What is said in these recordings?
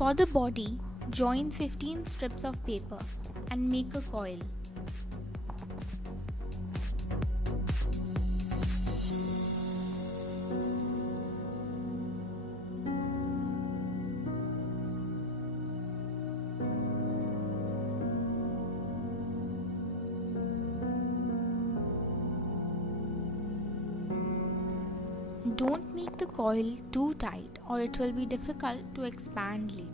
For the body, join 15 strips of paper and make a coil. Don't make the coil too tight or it will be difficult to expand later.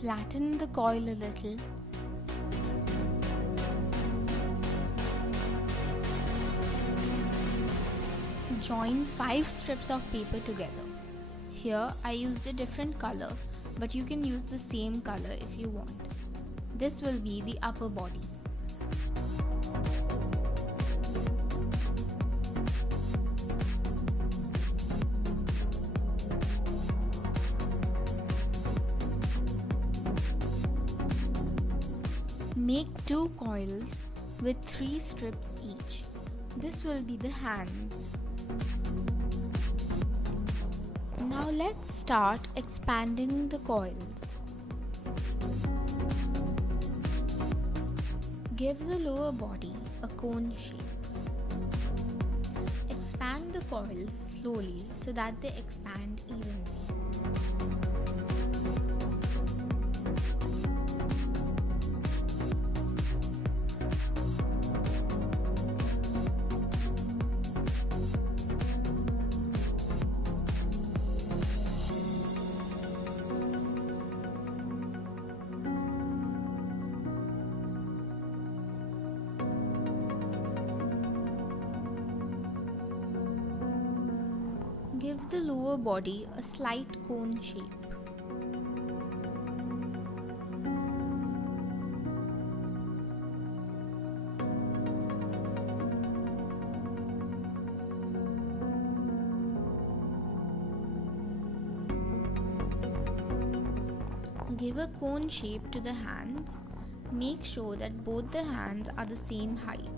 Flatten the coil a little. Join 5 strips of paper together. Here I used a different color, but you can use the same color if you want. This will be the upper body. Make 2 coils with 3 strips each. This will be the hands. Now let's start expanding the coils. Give the lower body a cone shape. Expand the coils slowly so that they expand evenly. Give the lower body a slight cone shape. Give a cone shape to the hands. Make sure that both the hands are the same height.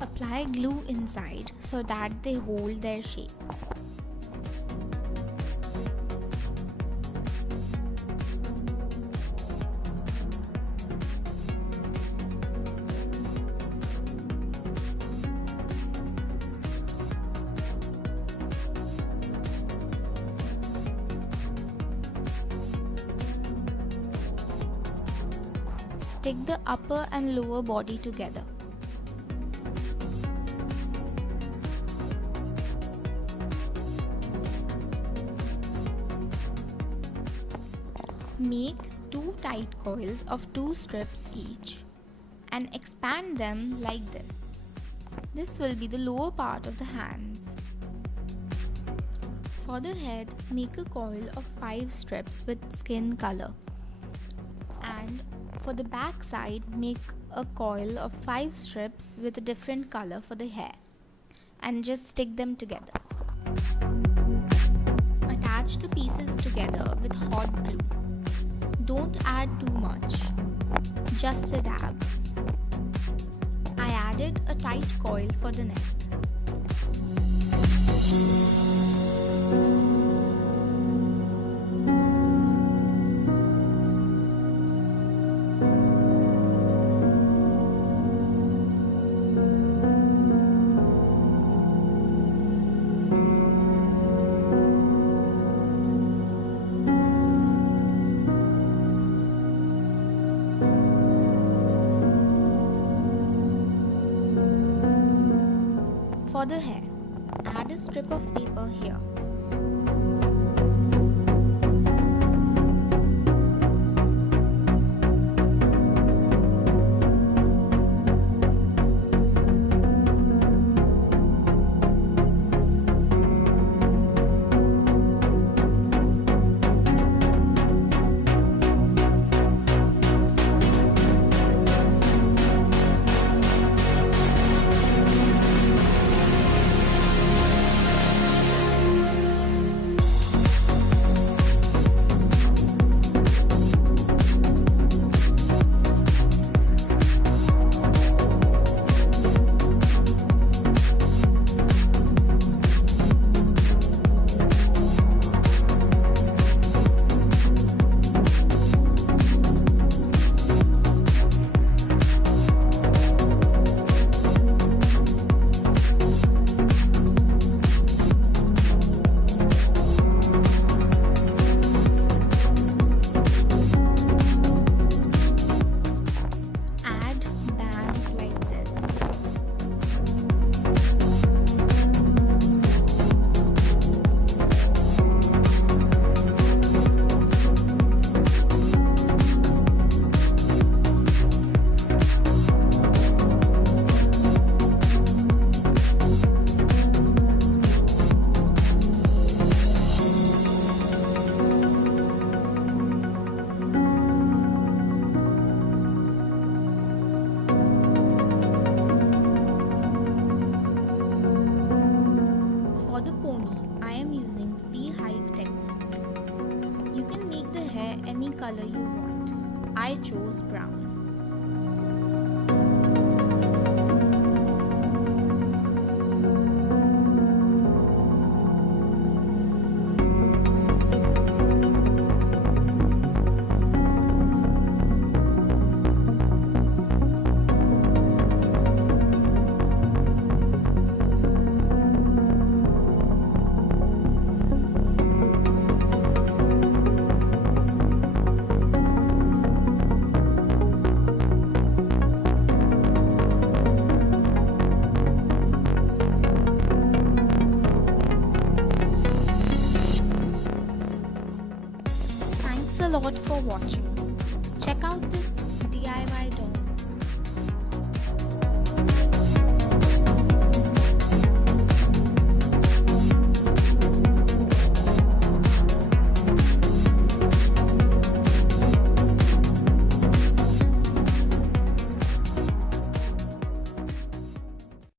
Apply glue inside so that they hold their shape. Stick the upper and lower body together. Make 2 tight coils of 2 strips each and expand them like this. This will be the lower part of the hands. For the head, make a coil of 5 strips with skin color. And for the back side, make a coil of 5 strips with a different color for the hair. And just stick them together. Attach the pieces together with hot glue. Don't add too much, just a dab. I added a tight coil for the neck. For the hair, add a strip of paper here. Add bands like this. For the pony, I am using the beehive technique. You can make the hair any color you want. I chose brown. Thanks a lot for watching. Check out this DIY dome